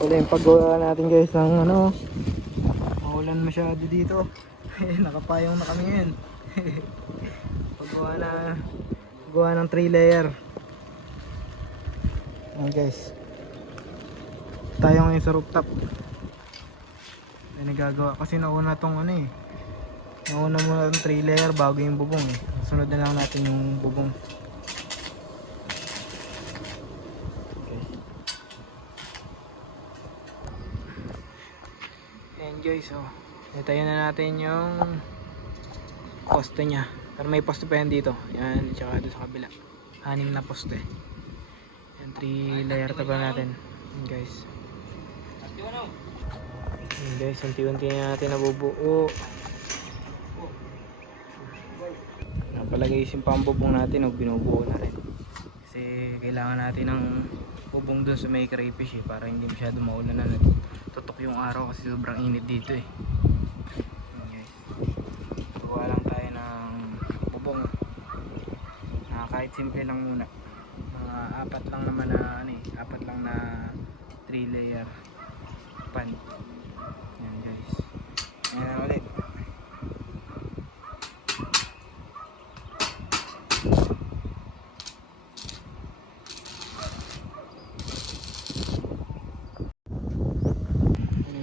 Wala yung paggawa natin guys ng ano, maulan masyado dito. Nakapayong na kami ngayon. Paggawa ng 3 layer. Ayan guys, tayo ngayon sa rooftop. Ay nagagawa kasi nauna tong ano eh, nauna muna itong 3 layer bago yung bubong eh. Sunod na lang natin yung bubong. Guys, oh, itayo na natin yung poste nya, pero may poste pa yan dito, yan, tsaka doon sa kabila 6 na poste, yan 3 layer pa natin yan guys. Yan guys, unti-unti na natin nabubuo. Napalagay yung pambubong natin o binubuo na rin kasi kailangan natin ng bubong doon sa may crayfish eh, para hindi masyado maulan na tutok yung araw kasi sobrang init dito eh. Okay. Gawa lang tayo ng bubong na kahit simple lang muna, mga 4 lang naman na ano eh, 4 lang na 3 layer pan. Yan guys, yan ulit.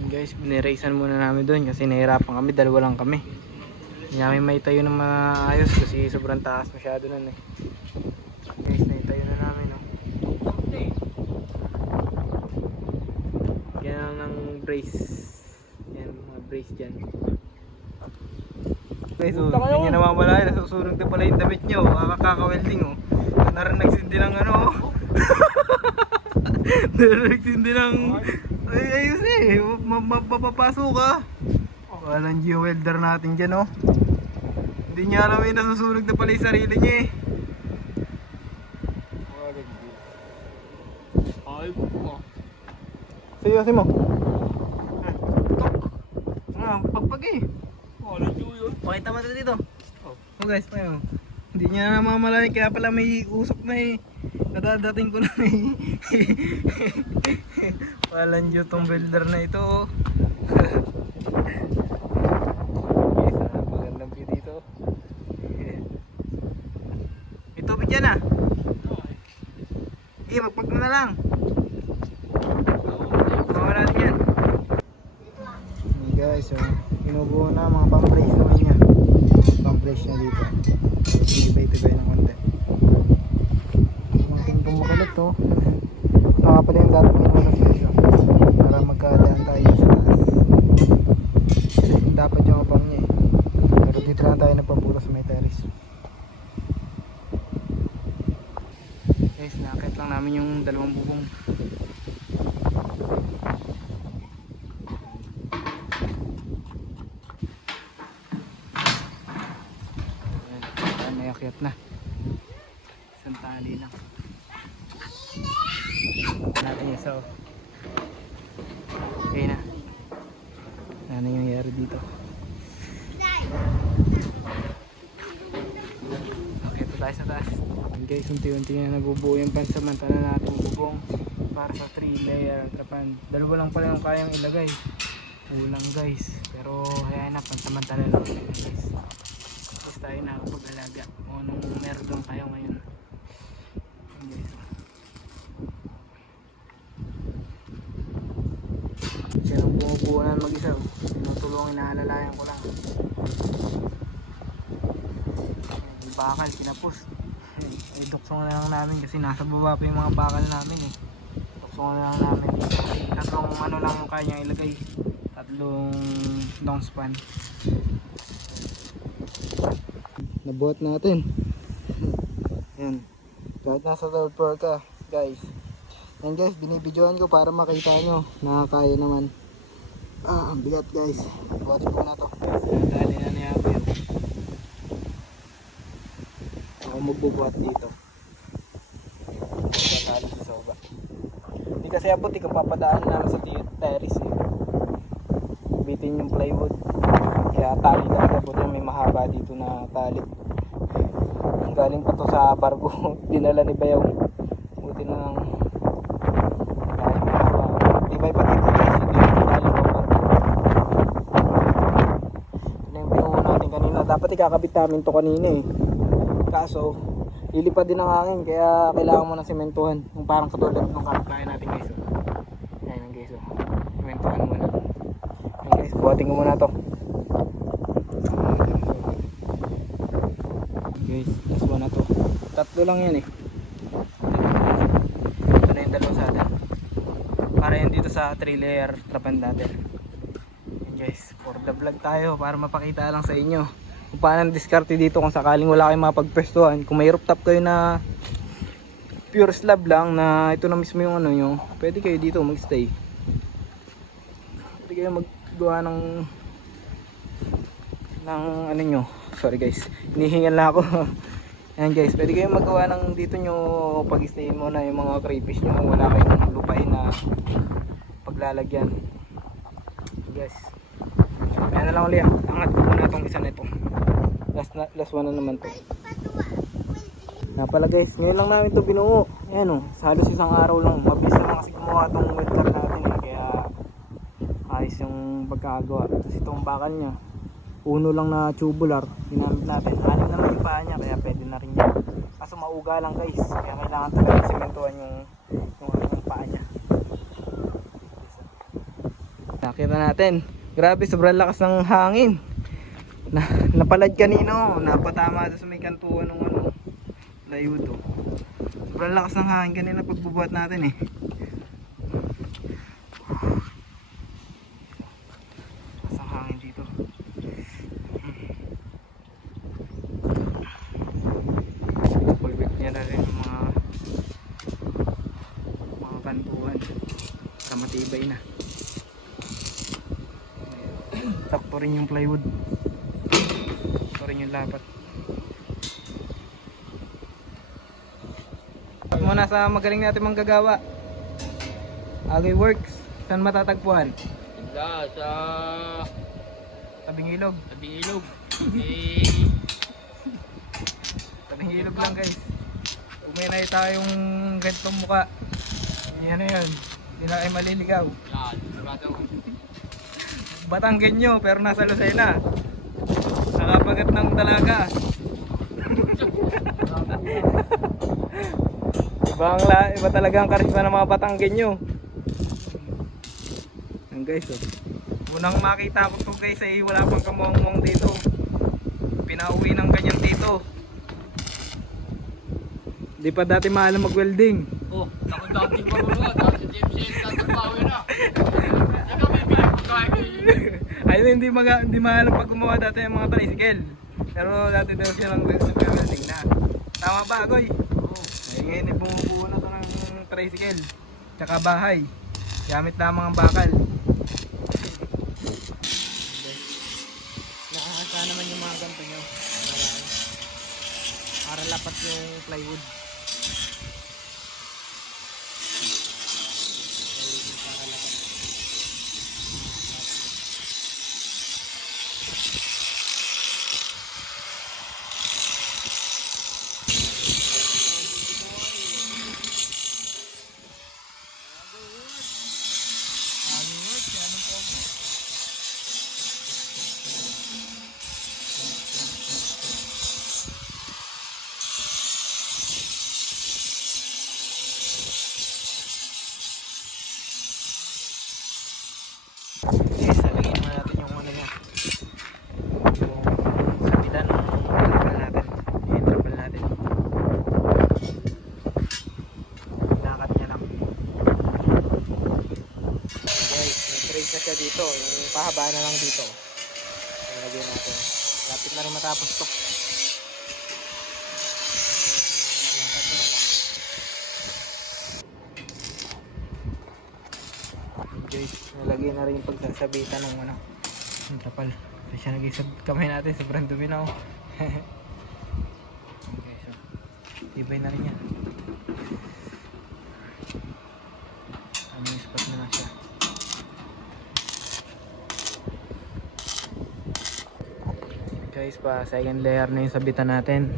Guys, biniraisan muna namin doon kasi nahirapan kami, dalawa lang kami. Hindi namin may tayo ng maayos kasi sobrang taas masyado nun eh. Guys, naitayo na namin oh. Yan lang ng brace. Yan, mga brace dyan. Guys, oh, hindi nyo namamalayan, nasusunog na pala yung damit nyo. Kakaka-welding oh. Narinig-sindi ng ano oh. Narinig-sindi ng... Ay, ayos eh, mapapapasok ka. Walang geo-welder natin dyan oh. Hindi niya alam eh, nasusunog na pala yung sarili niya eh. Ay, buko. Seryosin mo. Pagpag eh. Walang geo yun. Pakita mo dito. Oh guys, payo. Hindi niya namamalayan, kaya pala may usok na eh. Nadadating ko na eh. Walang due tong welder na ito oh. Yes, magandang view dito. May tubig dyan ah. Eh, magpag na lang. Gawa natin yan. Hey guys, oh, pinubuo na mga pang-place naman niya. Pang-place niya dito. Tibay-tibay ng konti. Munting kumakalat to. Baka pala yung dating inunas dito para magkadaan tayo sa taas. Dapat yung abang niya eh. Pero dito lang tayo nagpapuro sa may terrace. Guys, nakakit lang namin yung dalawang bubong. Ayan, may akyat na. Isang tali lang natin yung so okay na. Ano yung nangyari dito? Okay, ito tayo sa taas. And guys, unti-unti na nabubuo yung pansamantala natin bubong para sa 3 layer trapan. Dalawa lang pala yung kayang ilagay, kulang guys, pero kaya na pansamantala lang guys. Tapos tayo nakapag-alaga o nung meron tayo ngayon. And guys, siya nang bumubuo na mag-isa, tinutulungan, inaalalayan ko lang. Yung bakal kinapos, iduksong na lang namin kasi nasa baba pa yung mga bakal namin eh. Duksong na lang namin dito, tatlong ano lang yung kanya ilagay, tatlong long span. Nabuhat natin. Yan, kahit nasa third floor ka guys. Yan guys, binibidyoan ko para makita nyo na kaya naman. Ang bigat guys. Buhatin ko na to. Dali na niya ako yun. Ako magbubuhat dito. Tatali sa soba. Hindi kasi abot, kung papadaan namin sa terrace eh. Bitin yung plywood. Kaya tali talaga po yung may mahaba dito na tali. Galing pa to sa barko. Dinala ni Bayaw. Buti na lang. Tibay pa dapat ikakabit namin to kanina eh. Kaso, lilipad din ang hangin kaya kailangan mo ng sementuhan. Yung parang katulad ng kapitbahay natin guys. Ayan guys. Sementuhan muna. Ayan guys, buhatin ko muna to. Guys, last one na to. Tatlo lang yan eh. Ito na yung dalawa sa atin. Para yan dito sa 3 layer trapan natin. Ayan guys, for the vlog tayo para mapakita lang sa inyo kung paano ang diskarte dito kung sakaling wala kayong mapagpwestuhan. Kung may rooftop kayo na pure slab lang na ito na mismo yung ano nyo, pwede kayo dito magstay. Pwede kayo maggawa ng ano nyo. Sorry guys, hinihingal na ako. Ayan guys, pwede kayo magawa ng dito nyo pag-stayin mo na yung mga crayfish nyo kung wala kayong lupain na paglalagyan. Guys, kaya na lang ulit, angat ko muna itong isa na ito. Last one na naman to. Napala guys, ngayon lang namin ito binuo. Ayan o, halos isang araw lang. Mabilis naman kasi gumawa itong wildcat natin eh. Kaya ayos yung pagkakagawa. Kasi itong bakal nya uno lang na tubular ginamit natin. Anim naman yung paa nya kaya pwede na rin yan. Kaso mauga lang guys, kaya kailangan talaga sementuhan yung paa nya. Nakita natin, grabe sobrang lakas ng hangin. Napalad kanino, napatama sa may kantuan ng ano, plywood oh. Sobrang lakas ng hangin kanina pagbubuhat natin eh. Lakas ng hangin dito. Pulbit niya na rin mga kantuan para matibay na. Takto rin yung plywood. Takto rin yung lapat. Muna sa magaling natin manggagawa. Agay Works. Saan matatagpuan? Sa Tabing ilog. Tabing ilog. Tabing ilog lang guys. Kung may nakita yung ganitong muka, yan na yun. Hindi na kayo maliligaw. Yan, sarado. Batanggenyo pero nasa Lucena. Nakapagat ng dalaga. Iba talaga ang karisma ng mga Batanggenyo. Yan guys oh. Unang makita ko to guys ay wala pang kamuang-muang dito. Pinauwi ng kanyang dito. Di pa dati maalam mag-welding. Oh, takot dati marunong. Dati sa GMCL tatrabaho na. Hindi kami pinagpagkain. Ayun, hindi maalam pag gumawa dati ng mga tricycle. Pero dati daw silang nag-welding na. Tama ba, Agoy? Oo. Ay, ngayon bumubuo na to ng tricycle. Tsaka bahay. Gamit lamang ang bakal. Nakakasa naman yung mga ganito nyo. Para lapat yung plywood. Guys, lalagyan naman natin yung ano niya. Yung sabitan ng trapal natin. Yung trapal natin. Lakat niya lang. Guys, may trace na siya dito. Yung pahaba na lang dito. Lalagyan natin. Lapit na rin matapos to. Lakat niya lang. Guys, nalagay na rin yung pagsasabitan ng ano, yung trapal. Kasi siya nag-isab kamay natin, sobrang dumi na oh. Okay, so tibay na rin yan. Ano yung spot na lang siya. Guys, pa second layer na yung sabitan natin.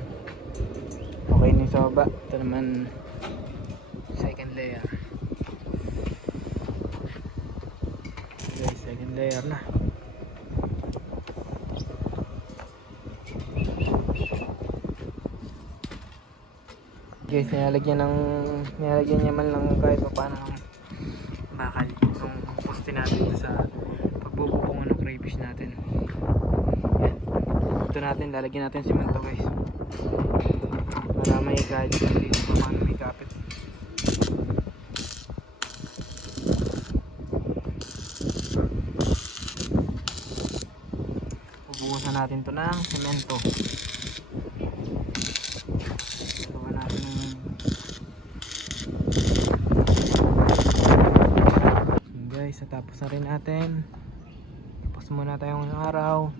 Okay na yung sa baba. Ito naman second layer. Second layer na. Guys, nilalagyan niya man lang kahit pa paano ng bakal yung poste natin sa pagbububungan ng crayfish natin. Yan. Ito natin, lalagyan natin simento guys. Para may kahit dito pa paano may kapit. Bubuhusan natin to ng semento. Gawa natin guys, natapos na rin natin. Tapos muna tayong araw.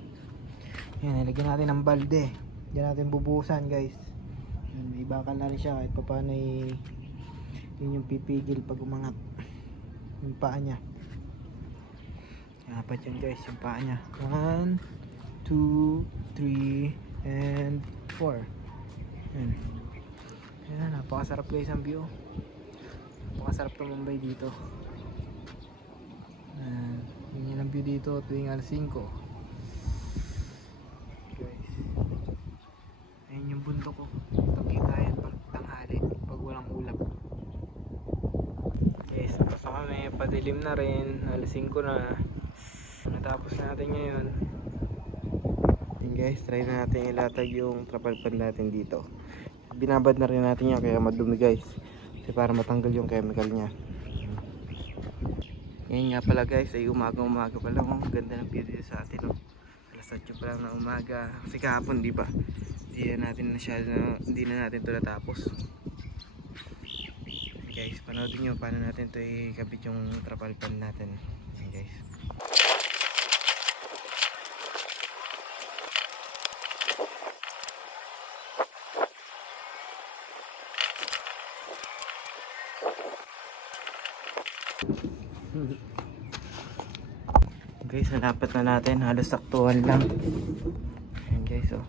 Yan, ilagyan natin ng balde. Diyan natin bubuhusan guys. Yan, may bakal na rin siya kahit pa paano yun yung pipigil pag umangat yung paa niya. Apat yan guys, yung paa niya. 1, 2, 3, and 4. Yan. Yan, napakasarap guys ang view. Napakasarap tumambay dito. Yan ang view dito tuwing alas 5 guys. Ayun yung bundok ko. Ito kita yan pag tanghali, pag walang ulap. Yes, tapos na kami, padilim na rin, alas 5 na. Natapos natin ngayon. Yun guys, try na natin ilatag yung trapal pan natin dito. Binabad na rin natin yan kaya madumi guys, kasi para matanggal yung chemical nya. Ngayon nga pala guys, ay umaga pa lang. Oh, ganda ng view dito sa atin. Oh. Alas 8 pa lang na umaga. Kasi kahapon di ba? Hindi na natin ito natapos. Guys, panoodin nyo paano natin ito ikabit yung trapal pan natin. Ayan guys. Guys, nalapat na natin, halos saktuhan lang. Ayan guys, oh.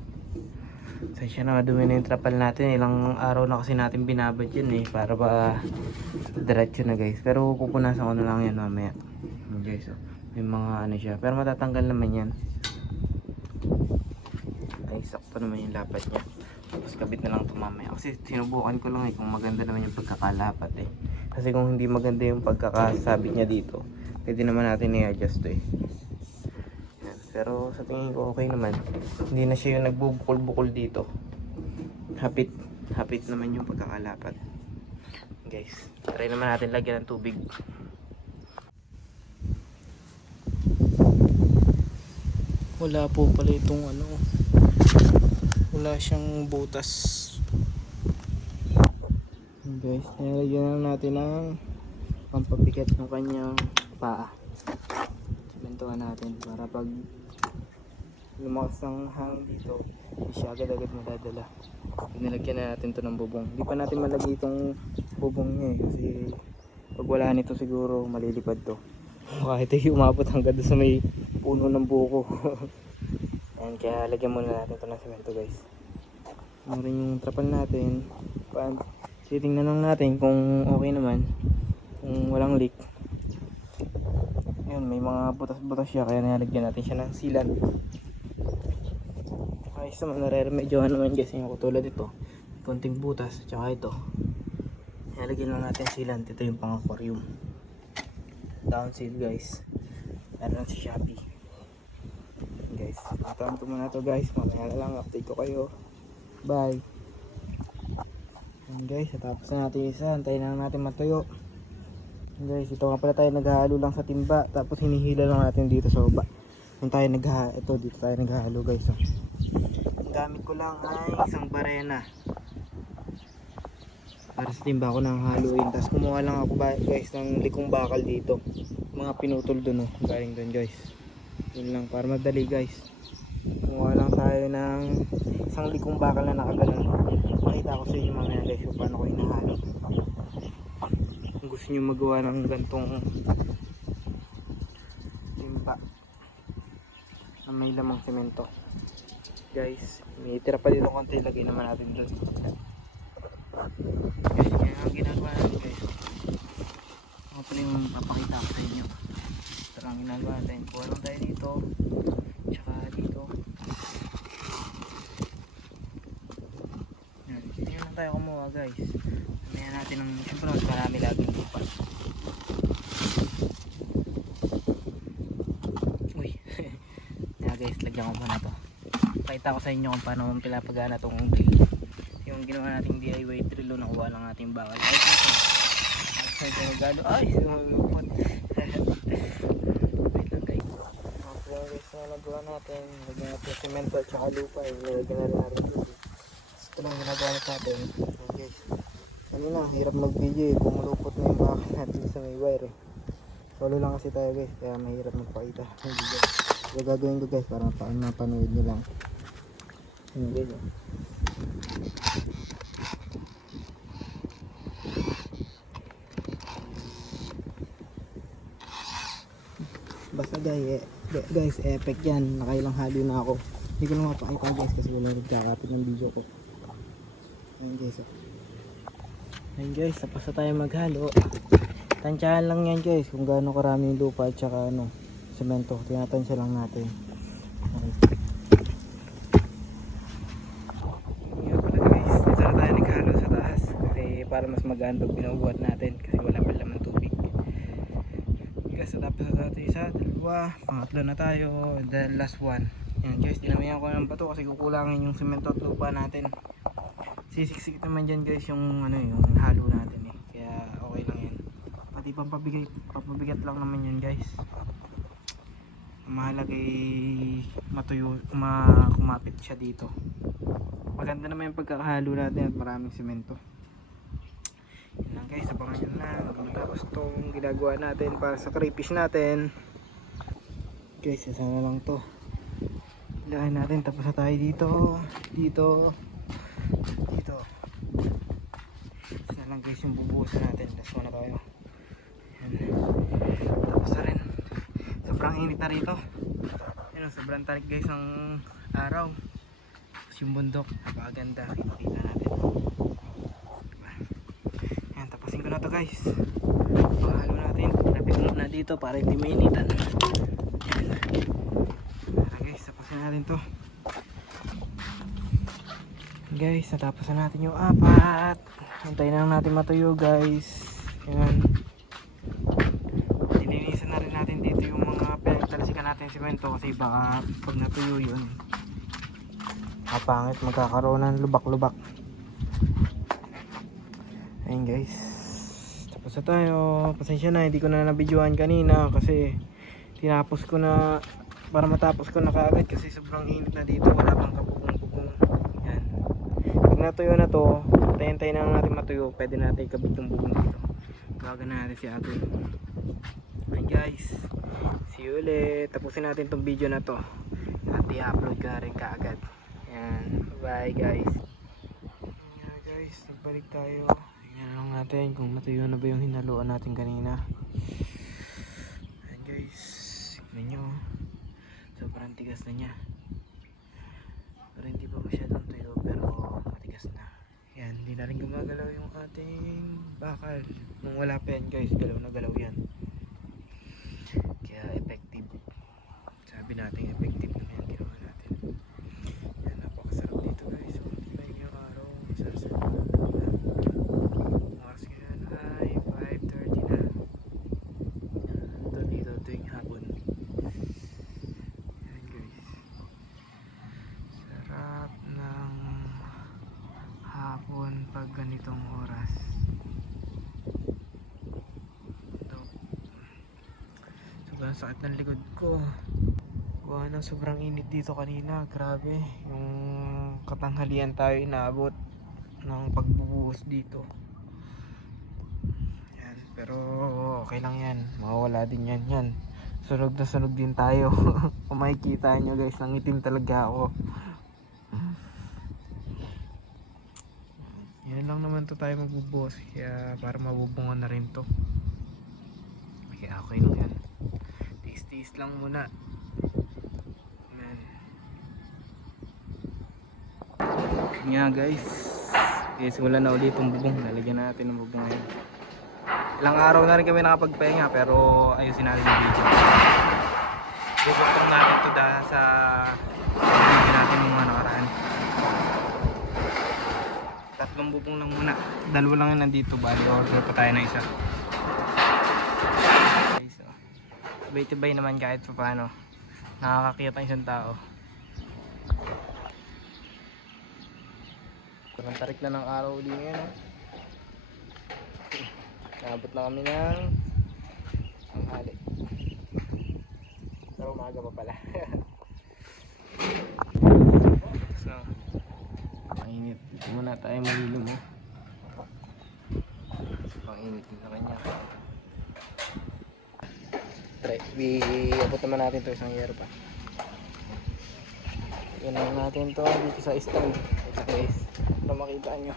Sensya na madumi na yung trapal natin. Ilang araw na kasi natin binabad yun para ba diretso na guys. Pero pupunasan ko na lang yan mamaya. Ayan guys, oh. May mga ano siya, pero matatanggal naman yan. Ay, sakto naman yung lapat niya. Tapos kabit na lang ito mamaya. Kasi sinubukan ko lang kung maganda naman yung pagkakalapat Kasi kung hindi maganda yung pagkakasabit niya dito, pwede naman natin i-adjust Yan. Pero sa tingin ko okay naman. Hindi na siya yung nagbubukol-bukol dito. Hapit naman yung pagkakalapat. Guys, try naman natin lagyan ng tubig. Wala po pala itong wala siyang butas. Guys, nilagyan na natin ng pampapikat ng kanyang paa. Sementohan natin para pag lumakas ng hangin dito, hindi siya agad-agad madadala. Nilagyan na natin to ng bubong. Hindi pa natin malagay itong bubong niya kasi pag wala nito siguro malilipad to. Kahit umabot hanggang doon sa may puno ng buko. Ayan, kaya lagyan muna natin ito ng semento guys. Ano rin yung trapal natin. Titingnan lang natin kung okay naman, kung walang leak. Ayun, may mga butas-butas siya kaya nilagyan natin siya ng sealant. Ayos naman, nare-remedyohan naman guys yung katulad ito. Konting butas, tsaka ito. Nilagyan lang natin sealant. Ito yung pang aquarium. Down seal guys. Meron sa Shopee. Guys, ito muna to guys. Mamaya na lang, update ko kayo. Bye. Ayan guys, natapos na natin isa. Antayin na natin matuyo. Ayan guys, ito nga pala tayo naghahalo lang sa timba. Tapos hinihila lang natin dito sa baba. Dito tayo naghahalo guys. Ang gamit ko lang ay isang barena para sa timba ko nang haluin. Tapos kumuha lang ako guys ng likong bakal dito. Mga pinutol dun galing dun guys. Yun lang para madali guys. Kumuha lang tayo ng isang likong bakal na nakaganon. Makita ko sa inyo mamaya guys kung paano ko hinahalo. Kung gusto nyo magawa ng gantong timba na may lamang semento guys, may tira pa dito konti, lagay naman natin doon guys. Kaya ang ginagawa natin guys, ako pala yung papakita ko sa inyo. Ito ang ginagawa natin, kuha lang tayo dito tsaka dito. Yan lang tayo kumuha guys. Samayan natin ng siyempre mas marami laging lupa. Uy. Kaya guys, lagyan ko muna to. Pakita ko sa inyo kung paano pinapagana tong drill. Yung ginawa nating DIY drill, nakuha lang natin bakal. Ay, gano. Ay, sumulupot. Wait lang guys. Okay guys, na nagawa natin. Lagyan natin semento at saka lupa. Lagyan na rin natin dito. Ito lang ginagawa natin. Okay guys. Ano na, hirap mag-video eh. Pumulupot na yung bakal natin sa may wire eh. Solo lang kasi tayo guys, kaya mahirap magpakita ng video. So gagawin ko guys para mapanood nyo lang. Ano guys oh. Basta guys, effect yan. Nakailang halo na ako. Hindi ko lang mapakita guys kasi wala rin kakapit ng video ko. Ayan guys oh. Ayan guys, tapos na tayo maghalo. Tansyahan lang yan guys kung gaano karami yung lupa at saka ano, semento. Tinatansya lang natin. Okay. Ngayon pala guys, dito na tayo naghalo sa taas. Kasi para mas magandog binubuhat natin kasi wala pa laman tubig. Guys, tapos na tayo isa, dalawa, pangatlo na tayo, the last one. Yan guys, dinamihan ko ng bato kasi kukulangin yung semento at lupa natin. Sisiksik naman dyan guys yung ano, yung halo natin eh. Kaya okay lang yan. Pati papabigat lang naman yan guys. Mahalaga ay matuyo, kumapit siya dito. Maganda naman yung pagkakahalo natin at maraming semento. Yan lang guys, abangan nyo na matapos itong ginagawa natin para sa crayfish natin. Guys, sana lang to. Ilahin natin, tapos na tayo dito. Dito. Sana lang guys yung bubuhusan natin. Tapos muna tayo. Yan. Tapos na rin. Sobrang init na rito. Yan, sobrang tarik guys ang araw. Tapos yung bundok, napakaganda. Kita natin. Yan, tapusin ko na to guys. Pahalo natin. Lapit muna dito para hindi mainitan. Yan. Tara guys, tapusin natin to. Guys, natapos na natin yung apat. Hintayin na lang natin matuyo guys. Yan. Dininisan na rin natin dito yung mga pinagtalasikan natin semento kasi baka pag natuyo yun kapangit, magkakaroon ng lubak-lubak. Ayun guys, tapos na tayo. Pasensya na, hindi ko na nabidyohan kanina kasi tinapos ko na para matapos ko na kaagad kasi sobrang init na dito, wala pang kapugong-pugong. Yan, pag natuyo na to, tayin-tayin na lang natin matuyo, pwede natin ikabit yung bubong dito. Gaga na natin si ate. Ayun guys, see you ulit. Tapusin natin tong video na to at i-upload ka na rin kaagad. Yan, bye guys. Yan guys, nagbalik tayo. Tingnan lang natin kung natuyo na ba yung hinaluan natin kanina. Yan guys, tignan nyo, sobrang tigas na niya. Pero hindi pa masyadong tuyo, pero matigas na. Yan, hindi na rin gumagalaw yung ating bakal. Nung wala pa yan guys, galaw na galaw yan. Kaya effective. Sabi natin effective na yan ginawa natin. Yan, napakasarap dito guys. So, tignan yung araw. Sasarap na naman. Oras ngayon ay 5:30 na. Ito dito tuwing hapon. Yan guys. Sarap ng hapon pag ganitong oras. Sobrang sakit ng likod ko. Gawa ng sobrang init dito kanina. Grabe. Yung katanghalian tayo inaabot ng pagbubuhos dito. Yan. Pero okay lang yan. Mawawala din yan. Yan. Sunog na sunog din tayo. Kung makikita nyo guys, nangitim talaga ako. Yan lang naman to tayo magbubuhos. Kaya para mabubungan na rin to. Kaya okay lang yan. Tiis lang muna. Ayan. Nga guys, simulan na ulit itong bubong. Lalagyan natin ng bubong ngayon. Ilang araw na rin kami nakapagpahinga pero ayusin natin yung video. Bubukong natin ito dahil sa video natin yung mga nakaraan. Tatlong bubong lang muna. Dalawa lang yung nandito. Bali, order pa tayo ng isa. Okay, so, tibay-tibay naman kahit pa paano. Nakakakita ang isang tao. Parang tarik na ng araw din ngayon. Naabot na kami ng tanghali. Pero umaga pa pala. So, mainit. Dito muna tayo malilom. Panginit din sa kanya. Try, iabot naman natin to isang year pa. Yan naman natin to dito sa stand. Ito guys, para makita nyo.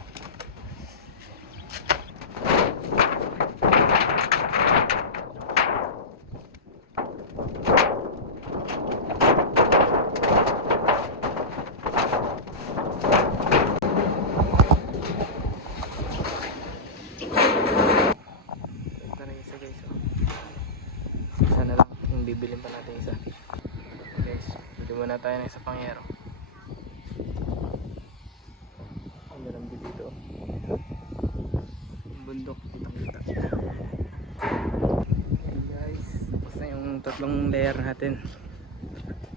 Isa na lang yung bibilin pa natin isa. Guys, bili muna tayo ng isa pang yero. Ang garambi dito. Yung bundok, kitang-kita. Ayan guys, tapos na yung tatlong layer natin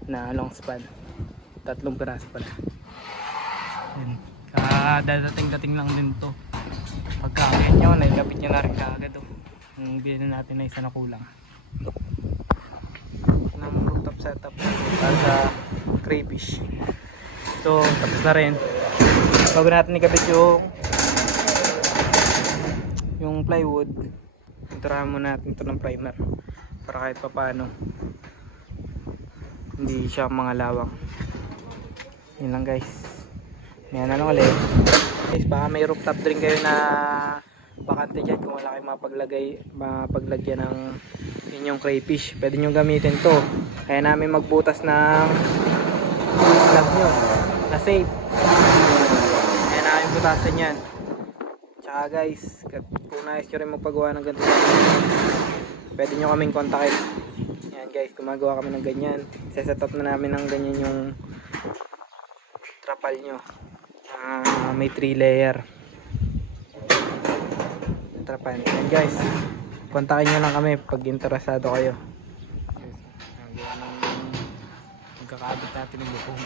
na long span. Tatlong piraso pala. Ayan. Dadating-dating lang din to. Pagkakit nyo, nailapit nyo na rin kaagad to. Yung bilhin natin na isa na kulang. Ng rooftop setup para sa crayfish. So tapos na rin. Bago natin ikabit yung plywood, iturahan muna natin ito ng primer para kahit pa paano hindi siya mga lawak. Yun lang guys. Yan na lang ulit guys. Baka may rooftop drink kayo na bakante dyan, kung wala kayong mapaglagyan ng inyong crayfish, pwede nyo gamitin to. Kaya namin magbutas ng plug nyo na safe. Kaya namin butasan yan. Tsaka guys, kung nais nyo rin magpagawa ng ganito, pwede nyo kaming kontakin. Yan guys, gumagawa kami ng ganyan. Set up na namin ng ganyan yung trapal nyo. May 3 layer trapal. And guys, kontakin nyo lang kami pag interesado kayo. Magkakaabot natin yung bukong.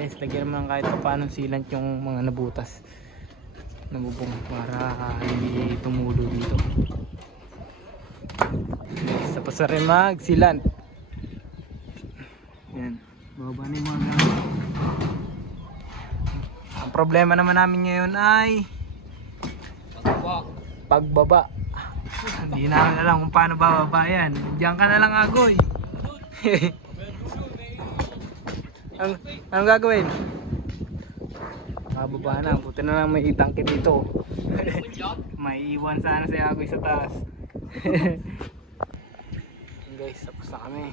Guys, lagyan naman kahit pa paano sealant yung mga nabutas na bubong para hindi tumulo dito. Guys, tapos na rin mag sealant. Yan, bababa na yung mga gamit. Ang problema naman namin ngayon ay pagbaba. Hindi na alam kung paano bababa yan. Diyan ka na lang, Agoy. Anong gagawin? Bababa na. Buti na lang may itangke dito. May iwan sana si Agoy sa taas. Guys, tapos na kami.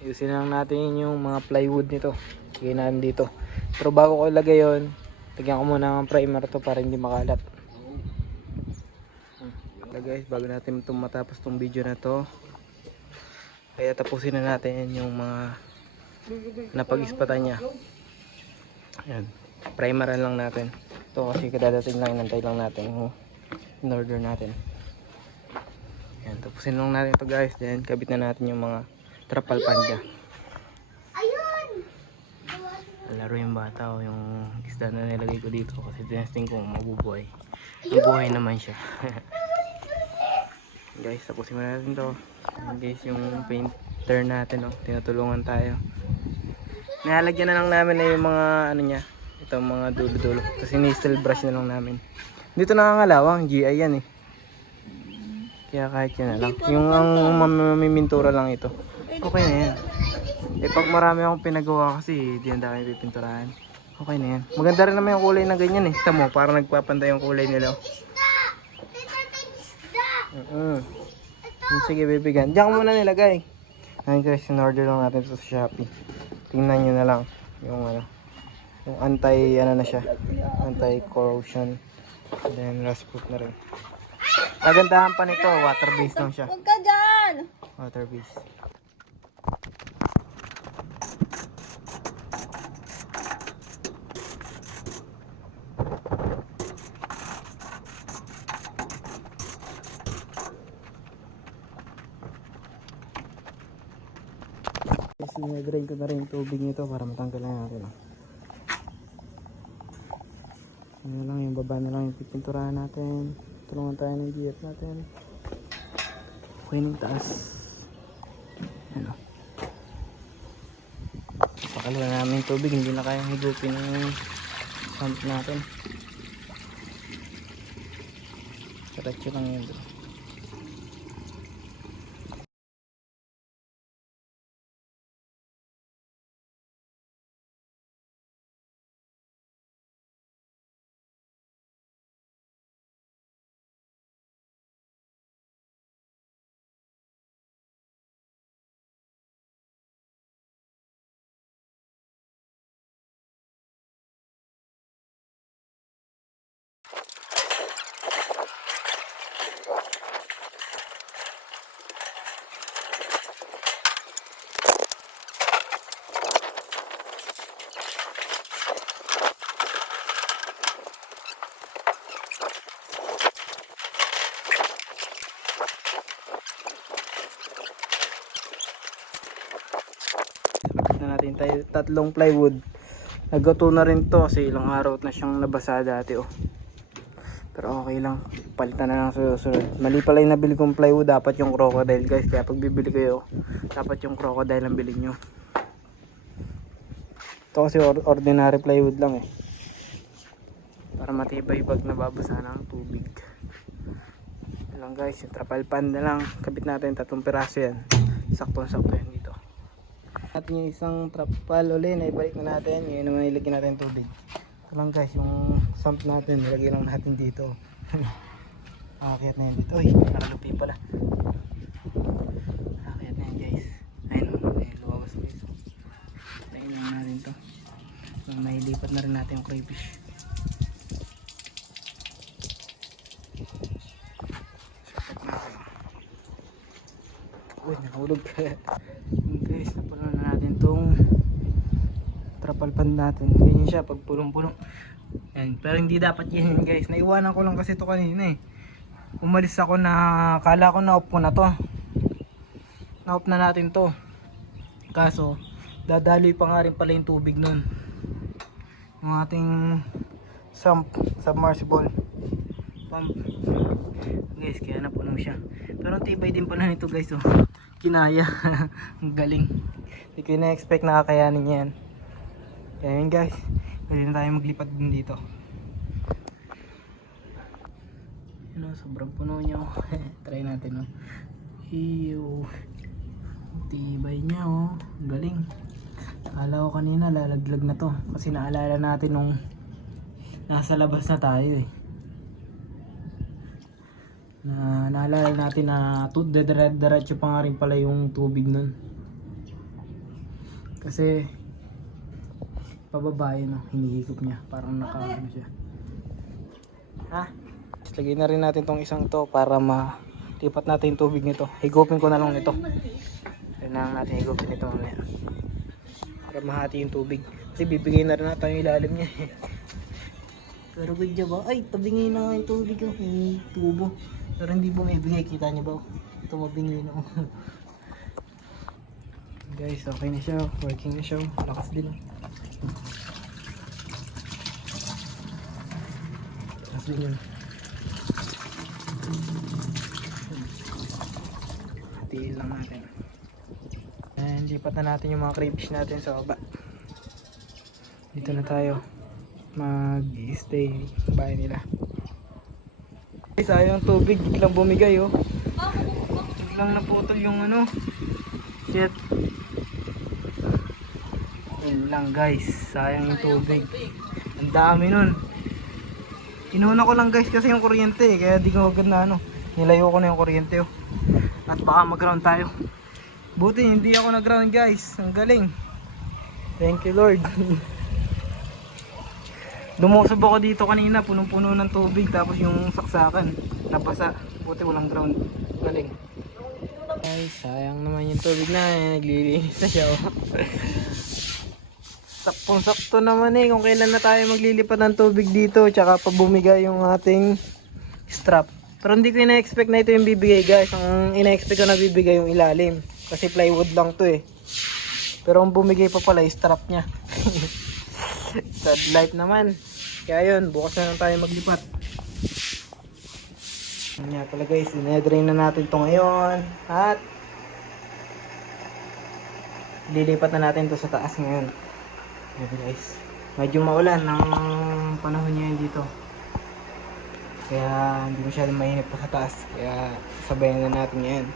Ayusin lang natin yung mga plywood nito. Lagay natin dito. Pero bago ko ilagay yun, lagyan ko muna ng primer to para hindi makalat. Guys, bago natin matapos tong video na to, kaya tapusin na natin yung mga napag-ispatan niya. Ayan, primeran lang natin ito kasi kadadating lang, inantay lang natin yung in order natin. Ayan, tapusin lang natin ito guys, then kabit na natin yung mga trapal panja. Laro yung bata o yung isda na nilagay ko dito kasi tinesting ko mabubuhay. Mabuhay naman siya. Guys, tapusin mo natin to. Guys, yung painter natin, oh, tinutulungan tayo. Nilalagyan na lang namin na yung mga ano niya, ito mga dulo-dulo kasi ni-steel brush na lang namin. Dito nangangalawang GI yan eh, kaya kahit yun na lang yung mamimintura lang ito, okay na yan. Eh pag marami akong pinagawa kasi di ang dami pipinturahan, okay na yan. Maganda rin naman yung kulay na ganyan eh. Tamo, parang nagpapantay yung kulay nila. Sige, bibigyan. Diyan ko muna nilagay. Ayun guys, in-order lang natin ito sa Shopee. Tingnan nyo na lang yung ano, yung anti ano na siya, anti-corrosion. Then rust proof na rin. Kagandahan pa nito, water based lang siya. Huwag ka dyan! Water based. Kasi nag-drain ko na rin yung tubig nito para matanggal na natin. Ano lang, yung baba na lang yung pipinturahan natin. Tulungan tayo ng GF natin. Okay ng taas. Ano. Pakalawa namin yung tubig, hindi na kayang higupin yung pump natin. Diretso lang yun bro. Na natin tayo tatlong plywood. Naggato na rin to kasi ilang araw na siyang nabasa dati oh. Pero okay lang, palitan na lang sa susunod. Mali pala yung nabili kong plywood, dapat yung crocodile guys. Kaya pag bibili kayo, dapat yung crocodile ang bilhin nyo. Ito kasi ordinary plywood lang eh, para matibay pag nababasa ng tubig. Yan lang guys, yung trapal pan na lang. Kabit natin 3 piraso yan. Sakto-sakto yan dito. Natin yung isang trapal uli na ibalik na natin. Ngayon naman ilagyan natin tubig. Ito lang guys, yung sump natin ilagay lang natin dito. Akakit na yan dito. Uy, nakalupi pala. Akakit na yan guys. Ayun o, lumabas guys. Tayin lang natin to. May lipat na rin natin yung crayfish. Uy, nakahulog. Guys, napala na natin tong trapal pan natin. Ganyan siya pag pulong-pulong. Yan. Pero hindi dapat yan guys. Naiwanan ko lang kasi ito kanina eh. Umalis ako na kala ko na-off ko na to. Na-off na natin to. Kaso dadaloy pa nga rin pala yung tubig nun. Yung ating sump, submersible pump. Guys, kaya napuno siya. Pero tibay din pala nito guys oh. Kinaya. Ang galing. Hindi ko na-expect na kakayanin yan. Kaya yun guys, pwede na tayo maglipat din dito. Ano, sobrang puno niya oh. Try natin oh. Iyo. Tibay niya oh. Ang galing. Akala ko kanina lalaglag na to. Kasi naalala natin nung nasa labas na tayo eh. Naalala natin na diretso pa nga rin pala yung tubig nun. Kasi pababa yun, no? Hinihigop niya, parang nakaano siya. Ha? Lagyan na rin natin tong isang to para malipat natin yung tubig nito. Higupin ko na lang nito. Kailangan natin higupin ito mamaya para mahati yung tubig. Kasi bibigay na rin natin yung ilalim niya. Pero good job ba? Ay, tabingay na nga yung tubig oh. Yung tubo. Pero hindi bumibigay, kita niyo ba? Ito mabingay na oh. Guys, okay na siya, working na siya, lakas din. Lakas din yun. Hatiin lang natin. And lipat na natin yung mga crayfish natin sa baba. Dito na tayo mag-stay bahay nila. Sayang tubig, biglang bumigay oh. Biglang naputol yung ano. Shit. Yun lang guys, sayang yung tubig. Ang dami nun. Inuna ko lang guys kasi yung kuryente eh, kaya di ko agad na ano. Nilayo ko na yung kuryente oh. At baka mag-ground tayo. Buti hindi ako nag-ground guys. Ang galing. Thank you Lord. Lumusob ako dito kanina, punong-puno ng tubig, tapos yung saksakan nabasa. Buti walang ground. Galing. Ay, sayang naman yung tubig na eh. Naglilinis na siya oh. Saktong-sakto naman eh kung kailan na tayo maglilipat ng tubig dito, tsaka pa bumigay yung ating strap. Pero hindi ko ina-expect na ito yung bibigay guys. Ang ina-expect ko na bibigay yung ilalim, kasi plywood lang to eh. Pero ang bumigay pa pala yung strap niya. Sad life naman. Kaya yun, bukas na lang tayo maglipat. Yun nga pala guys, dinedrain na natin to ngayon. At lilipat na natin to sa taas ngayon. Yun guys, medyo maulan ang panahon ngayon dito. Kaya hindi masyadong mainit pa sa taas. Kaya sabayan na natin ngayon.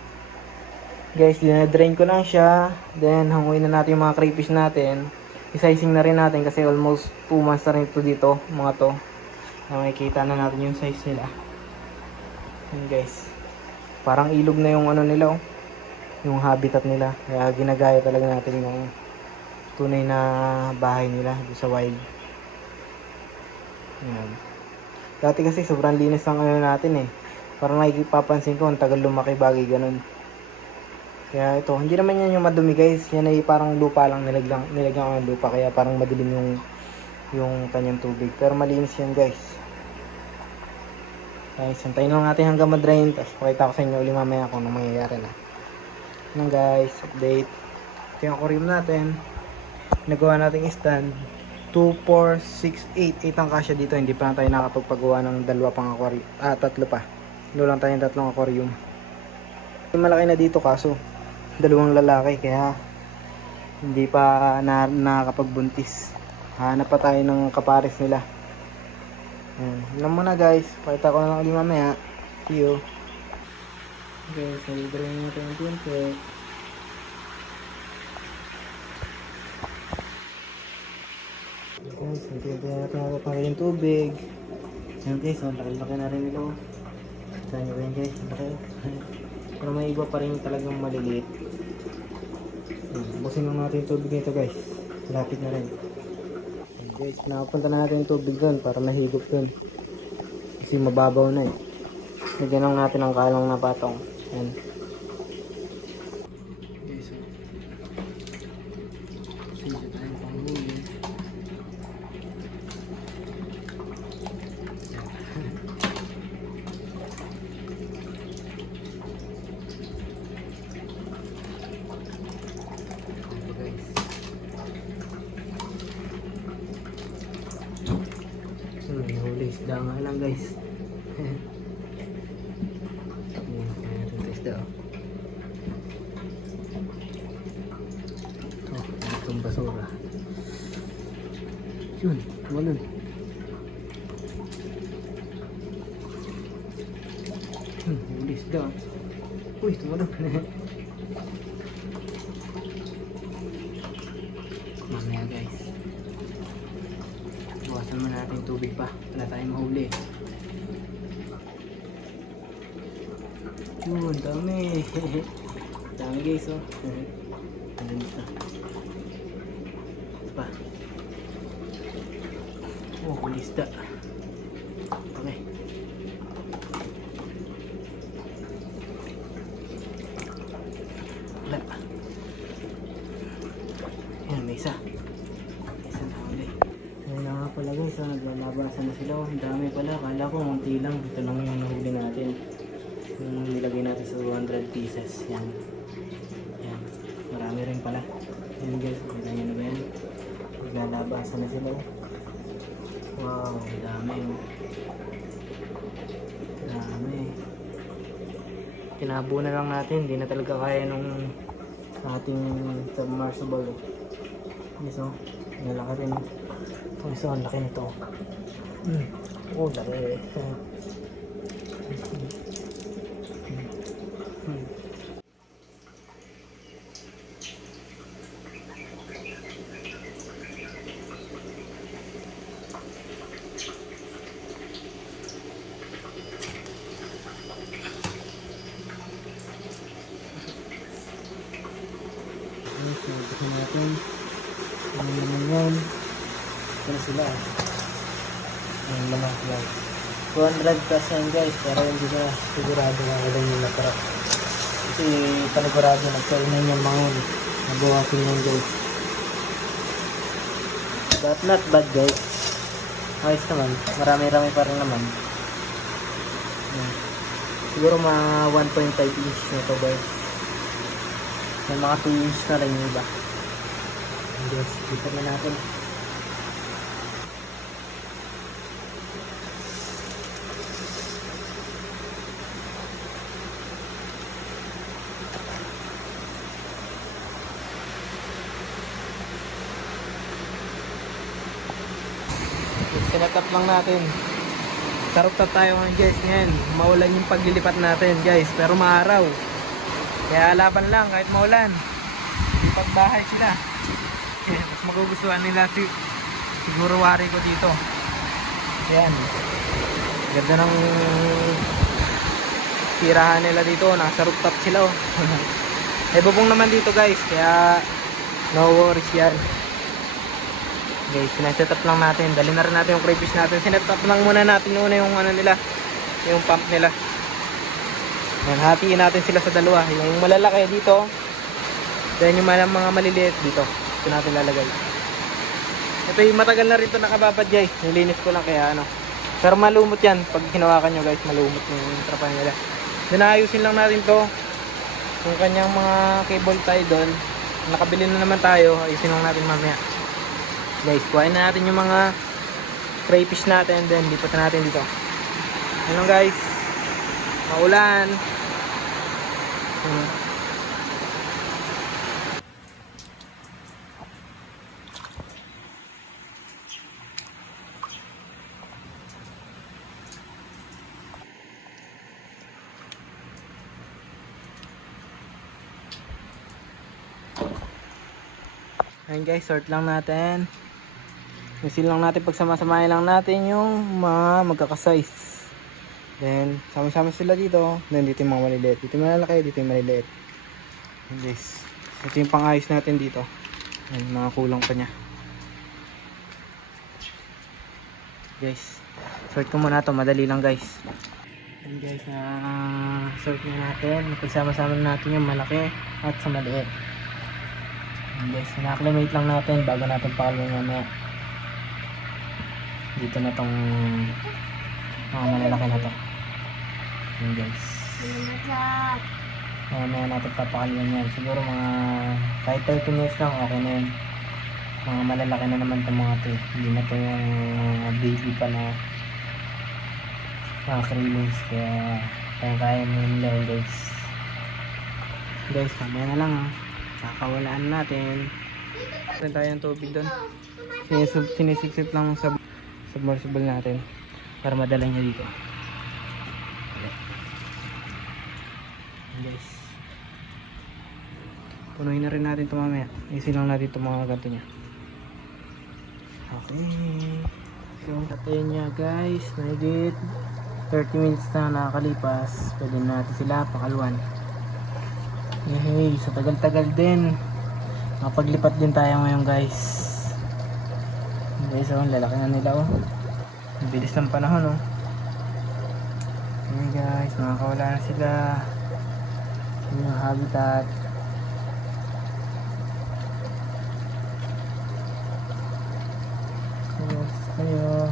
Guys, dinadrain ko lang siya. Then hanguin na natin yung mga crayfish natin. I-sizing na rin natin kasi almost 2 months na rin ito dito, mga to. Na makikita na natin yung size nila. Yun guys. Parang ilog na yung ano nila oh. Yung habitat nila. Kaya ginagaya talaga natin yung tunay na bahay nila sa wild. Yan. Dati kasi sobrang linis ng ano natin eh. Parang nakikipapansin ko ang tagal lumaki bagay ganun. Kaya ito, hindi naman yan yung madumi guys. Yan ay parang lupa lang, nilagyan ko ng lupa. Kaya parang madilim yung kanyang tubig. Pero malinis yan guys. Guys, hintayin lang natin hanggang madrain. Tapos pakita ko sa inyo ulit mamaya kung anong mangyayari na. Yan guys, update. Ito yung aquarium natin. Nagawa natin stand. 2, 4, 6, 8. 8 ang kasya dito. Hindi pa na tayo nakapagpagawa ng 2 pang aquarium. 3 pa. Hindi lang tayo 3 aquarium. Malaki na dito kaso 2 lalaki kaya hindi pa nakakapagbuntis. Hanap pa tayo ng kapares nila. Alam mo na guys, pakita ko na lang ulit mamaya. See you. Guys, nalidrain natin yung tinti. Guys, nalidrain natin ako yung tubig. Ayan guys, laki-laki na rin ito. Saan nyo ba yun guys? Laki. Pero may iba pa rin talagang maliliit. Busin lang natin yung tubig nito guys. Lapit na rin. And guys, nakapunta na natin yung tubig doon para mahigop doon. Kasi mababaw na eh. Lagyan lang natin ang kalang na patong. Ayan. Guys, sige tayo panghuli. Huli isda nga lang guys. Ito isda oh. Ito, itong basura. Yun, tumalun. Huli isda. Uy, tumalun. Mamaya guys. Buwasan mo natin tubig pa. Wala tayong mahuli. Yun, dami. Dami guys oh. Ano dito? Pa. Oh, kulista. Okay. Wala. Yan, may isa. Isa na huli. Ayun na nga pala guys, naglalabasan na sila. Ang dami pala, akala ko munti lang. Ito lang yung nahuli natin. Yung nilagay natin sa 200 pieces. Yan. Yan. Marami rin pala. Yan guys, kita nyo na ba yan? Naglalabasan na sila. Wow, dami. Dami. Kinabo na lang natin. Hindi na talaga kaya nung ating submersible. Yes oh. Nalaki rin. Ito isa, ang laki nito. Oh, laki. Ito natin. Ano naman yan? Ito na sila. Ang lamang yan. 200 plus yan guys. Pero hindi na sigurado na ilan yung natrap. Kasi panigurado nagkainay yung mga yun. Nabawasin yan guys. But not bad guys. Ayos naman. Marami-rami pa rin naman. Yan. Siguro mga 1.5 inch na ito guys. May mga 2 inch na rin yung iba. Yes, dito na natin. Sinatap lang natin. Sarap tayo ngayon guys. Ngayon, maulan yung paglilipat natin guys. Pero maaraw. Kaya laban lang kahit maulan. Pagbahay sila. Kaya mas magugustuhan nila siguro wari ko dito. Yan. Ganda ng tirahan nila dito. Nasa rooftop sila oh. May bubong naman dito guys. Kaya no worries yan. Guys, sineset-up lang natin. Dali na rin natin yung crayfish natin. Sinet-up lang muna natin yung ano nila. Yung pump nila. Yan, hatiin natin sila sa dalawa. Yung malalaki dito. Then yung mga maliliit dito. Ito natin lalagay. Ito yung matagal na rin ito nakababad guys. Nilinis ko lang kaya ano. Pero malumot yan. Pag hinawakan nyo guys, malumot yung trapan nila. Then ayusin lang natin to. Yung kanyang mga cable tie doon. Nakabili na naman tayo. Ayusin lang natin mamaya. Guys, kuhain na natin yung mga crayfish natin. Then lipat na natin dito. Ano guys? Maulan. Ayun guys, sort lang natin. Isil lang natin, pagsama-samahin lang natin yung mga magkakasize. Then, sama-sama sila dito. Then, dito yung mga maliliit. Dito yung malalaki, dito yung maliliit. Ayun guys. Ito yung pang-ayos natin dito. Ayun, mga kulang pa niya. Guys, sort ko muna to. Madali lang guys. Ayun guys, sort na natin. Pagsama-sama natin yung malaki at sa maliit. Ayun guys, na-acclimate lang natin bago natin pakalawin mamaya. Dito na tong mga malalaki na to. Ayun guys. Mamaya natin papakalawin yan. Siguro mga kahit 30 minutes lang okay na yun. Mga malalaki na naman itong mga to. Hindi na to yung baby pa na mga krillings. Kaya mo yun lang guys. Guys, mamaya na lang ha. Kakawalaan natin. Meron tayong tubig doon. Sinisip-sip lang sa submersible natin para madala niya dito. Guys, punuin na rin natin ito mamaya. Isin lang natin ito mga ganito niya. Okay, so natin niya guys. Mahigit 30 minutes na nakakalipas. Pwede natin sila pakaluan. Hey, sa tagal-tagal din nakapaglipat din tayo ngayon guys. Guys, oh, lalaki na nila oh. Ang bilis ng panahon oh. Hey guys, nakakawala na sila. Yung habitat. Yes, kayo.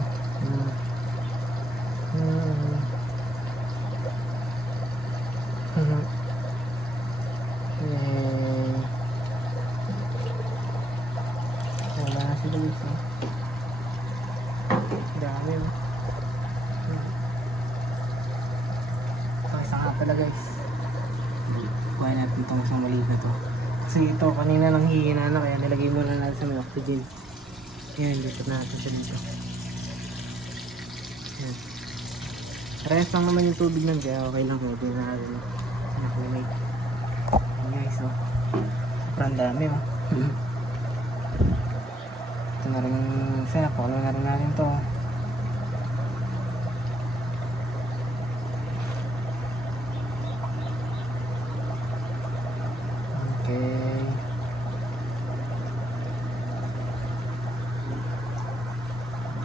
Wala na sila guys oh. Dami oh. Okay, isa nga pala guys. Kuha natin itong isang maliit na to. Kasi ito kanina lang hihina na kaya nilagay muna natin sa may oxygen. Ayan, lipat natin siya dito. Ayan. Parehas lang naman yung tubig nun kaya okay lang. Okay na natin. Nakulimate. Ayan guys oh. Sobrang dami oh. Ito na rin isa. Pakalo na rin natin to. Okay.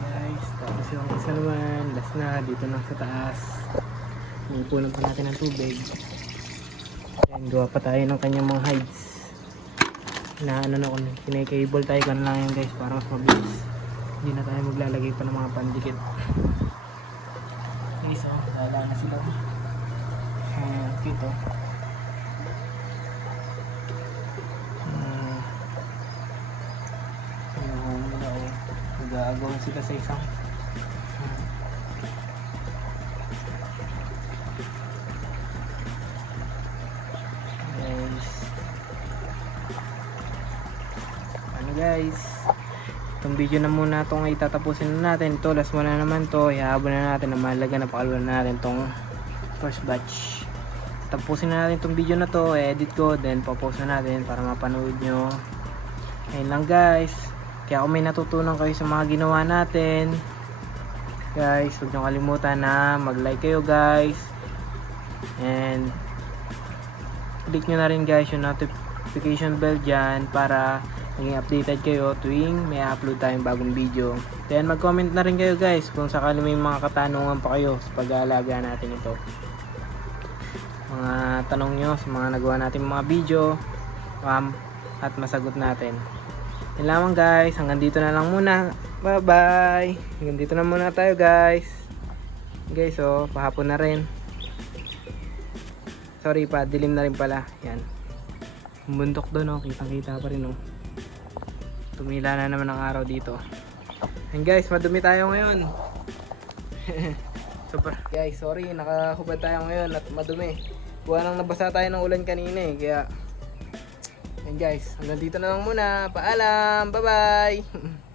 Guys, tapos yung isa naman. Last na. Dito na sa taas. Ipunan pa natin ng tubig. Ayan, gawa pa tayo ng kanyang mga hides. Na ano na kung kinay-cable tayo ka na lang yan guys para mas mabilis. Hindi na tayo maglalagay pa ng mga pandikit. Okay, so lala na sila. Ito. Nag-aagawan sila sa isang guys. Ano guys, itong video na muna itong itatapusin na natin. Ito last one na naman to. Ihahabol na natin na mahalaga na pakaluan na natin itong first batch. Tapusin na natin itong video na to, edit ko, then papost na natin para mapanood nyo. Ayun lang guys, kaya kung may natutunan kayo sa mga ginawa natin guys, huwag nyo kalimutan na mag like kayo guys, and click nyo na rin guys yung notification bell dyan para maging updated kayo tuwing may upload tayong bagong video. Then mag comment na rin kayo guys kung sakali may mga katanungan pa kayo sa pag-aalaga natin ito, mga tanong nyo sa mga nagawa natin mga video, at masagot natin. Yan lamang guys, hanggang dito na lang muna. Bye bye. Hanggang dito na muna tayo guys. Guys, oh, pahapon na rin. Sorry pa, dilim na rin pala. Yan. Bundok doon, oh, kitang-kita pa rin, oh. Tumila na naman ang araw dito. And guys, madumi tayo ngayon. Super. Guys, sorry, nakahubad tayo ngayon at madumi. Buwan nang nabasa tayo ng ulan kanina eh, kaya and guys, hanggang dito na lang muna. Paalam. Bye-bye.